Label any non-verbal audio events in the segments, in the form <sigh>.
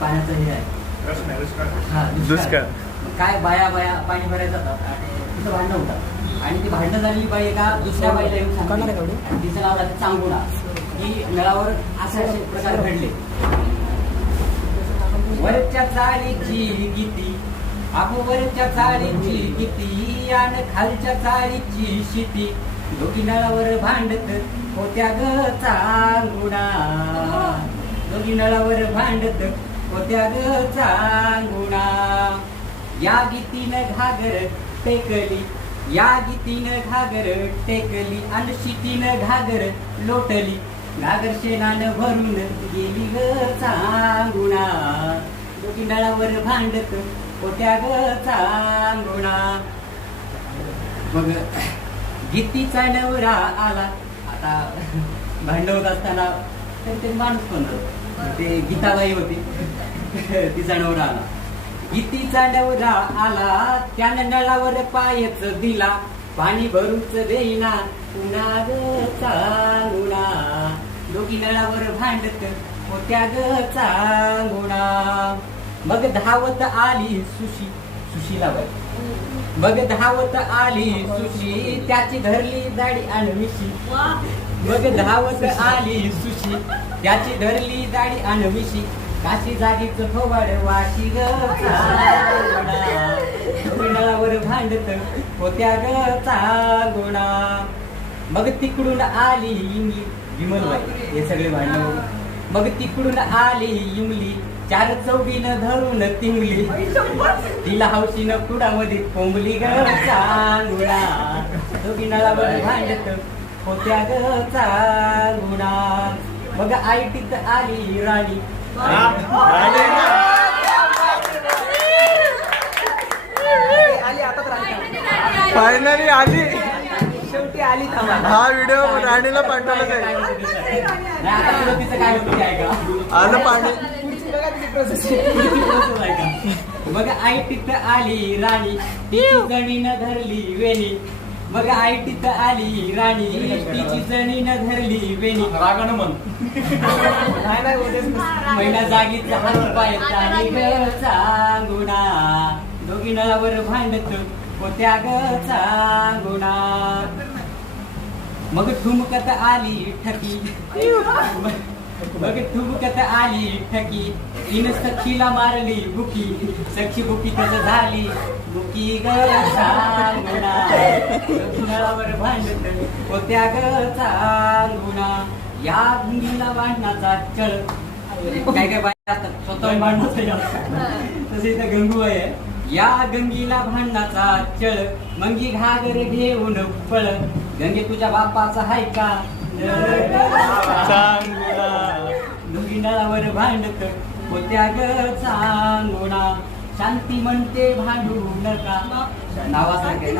पाण्याचं हे आहे. हा दुष्काळ. काय बाया बाया पाणी भरायला जातात आणि तिथं भांडणं होतात. आणि ती भांडणं झालेली बाई एका दुसऱ्या बाईला येऊन आणि तिचं नाव झालं चांगुणा की नळावर असे असे प्रकार घडले. वरच्या चाळीची गीती आपो वरच्या चाळीची गीती आणि खालच्या चाळीची शिती. दोघी नळावर भांडत होत्या ग चांगुणा दोघी नळावर भांडत होत्या ग चांगुणा या गीतीनं घागर टेकली या गीतीनं घागर टेकली आणि शितीनं घागर लोटली. घागर शेणानं भरून गेली ग चांगुणा दोघी भांडत होत्या ग चांगुणा मग गीतीचा नवरा आला. आता भांडवत असताना तर ते माणूस पण ते गीताबाई होती. <laughs> तिचा नवरा आला. किती नवरा आला त्यानं नळावर पायच दिला. पाणी भरूच देईना पुन्हा ग चांगुणा. दोघी नळावर भांडत होत्या ग चांगुणा. मग धावत आली सुशी सुशीला बाई. मग धावत आली सुशी त्याची धरली दाढी आणि मिशी. मग धावत आली सुशी त्याची धरली दाढी आणि मिशी. काशी जागीच थोबाड वाशी ग नळावर भांडत होत्या ग गुणा मग तिकडून आली इमली विमलबाई हे सगळे भांडण. मग तिकडून आली इमली चार चौबीन धरून तिमली. तिला हौशीनं कुडामध्ये कोंबली ग चांगुणा दोघी बरं भांडत होत्या ग चांगुणा मग आयटीत आली राणी आली फायनली आली. शेवटी आली हा व्हिडिओ राणीला पाठवला जाईल. आलं पाणी. बघा? मग आयटीत आली राणी. धरली वेणी. मग आयटीत आली राणी तिची जणीनं धरली वेणी. रागानं म्हण. नाही नाही उद्याच नसतं. महिला जागीच हात पाय ग दोघी नळावर भांडत होत्या ग चांगुणा. मग ठुमकत आली ठकी. मग ठुमकत आली ठकी. तीन सखीला मारली बुकी. सखी बुकी त्याच झाली. बुकी गुणावर भांडत होत्या ग या गुंगीला भांडणाचा चळ काय काय बाय असतात स्वतः भांडणाचं तसे इथं गंगू आहे. या गंगीला भांडणाचा चळ मंगी घागर घेऊन पळ गंगे तुझ्या बापाचा हाय का? चांगुणा. भांडत होत्या ग चांगुणा शांती म्हणते भांडू नका. नावासारखे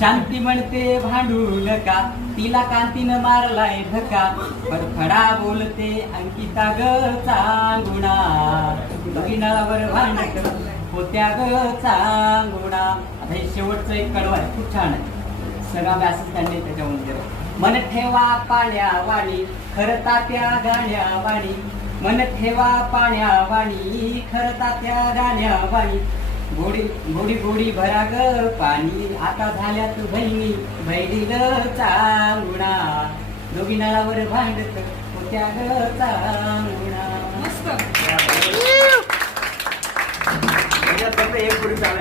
शांती म्हणते भांडू नका. तिला कांतीनं मारलाय धका फडफडा बोलते अंकिता ग चांगुणा नळावर भांडत होत्या ग चांगुणा आता हे शेवटचं एक कडवा आहे. खूप छान आहे. सगळा व्यासच त्यांनी त्याच्यामध्ये मन ठेवा पाण्या वाणी खरता त्या गाण्या वाणी मन ठेवा पाण्या वाणी खरता त्या गाण्या वाणी गोडी गोडी गोडी भरा ग पाणी. आता झाल्यात बहिणी बहिणी ग चांगुणा. दोघी नळावर भांडत होत्या ग चांगुणा. मस्त. एक पुढे.